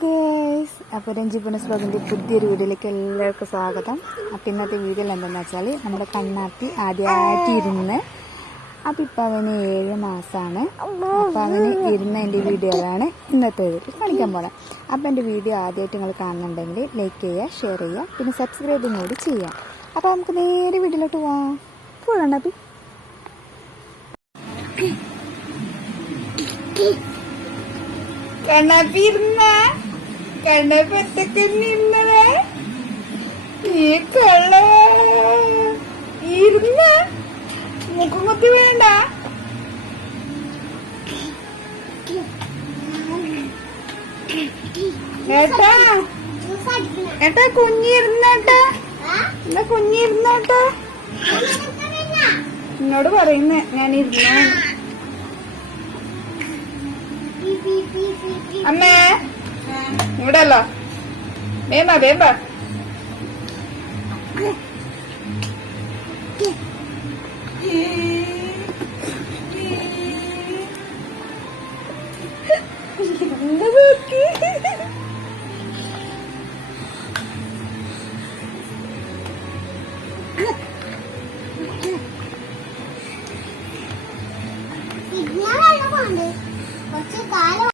Guys, അപ്പോൾ രഞ്ജി പുനസ് ബ്ലോഗിൻ്റെ പുതിയൊരു വീഡിയോയിലേക്ക് എല്ലാവർക്കും സ്വാഗതം. അപ്പോൾ ഇന്നത്തെ വീഡിയോയിൽ എന്താണെന്ന് വെച്ചാൽ നമ്മുടെ കണ്ണാപ്പി ആദ്യമായിട്ട് ഇരുന്ന്, അപ്പോൾ ഇപ്പം അവന് 7 മാസമാണ്. അപ്പോൾ അവന് ഇരുന്നതിൻ്റെ വീഡിയോയാണ് ഇന്നത്തെ കാണിക്കാൻ പോകുന്നത്. അപ്പോൾ എൻ്റെ വീഡിയോ ആദ്യമായിട്ട് നിങ്ങൾ കാണുന്നുണ്ടെങ്കിൽ ലൈക്ക് ചെയ്യുക, ഷെയർ ചെയ്യുക, പിന്നെ സബ്സ്ക്രൈബും കൂടി ചെയ്യാം. അപ്പോൾ നമുക്ക് നേരെ വീഡിയോയിലോട്ട് പോവാം. കണ്ണാപ്പി കണ്ണാപ്പി ഇരുന്ന കണ്ണാപ്പി ഒറ്റക്ക് നിന്നതേ നീ കൊള്ള ഇരുന്ന മുഖം കുത്തി വേണ്ട. ഏട്ടാ ഏട്ടാ കുഞ്ഞിരുന്നേട്ടാ, എന്താ കുഞ്ഞിരുന്നേട്ടാ എന്നോട് പറയുന്നേ. ഞാൻ ഇരുന്നു. അമ്മേ ഇവിടല്ലോ, വേമ്പ വേമ്പ. കുറച്ച് കാലം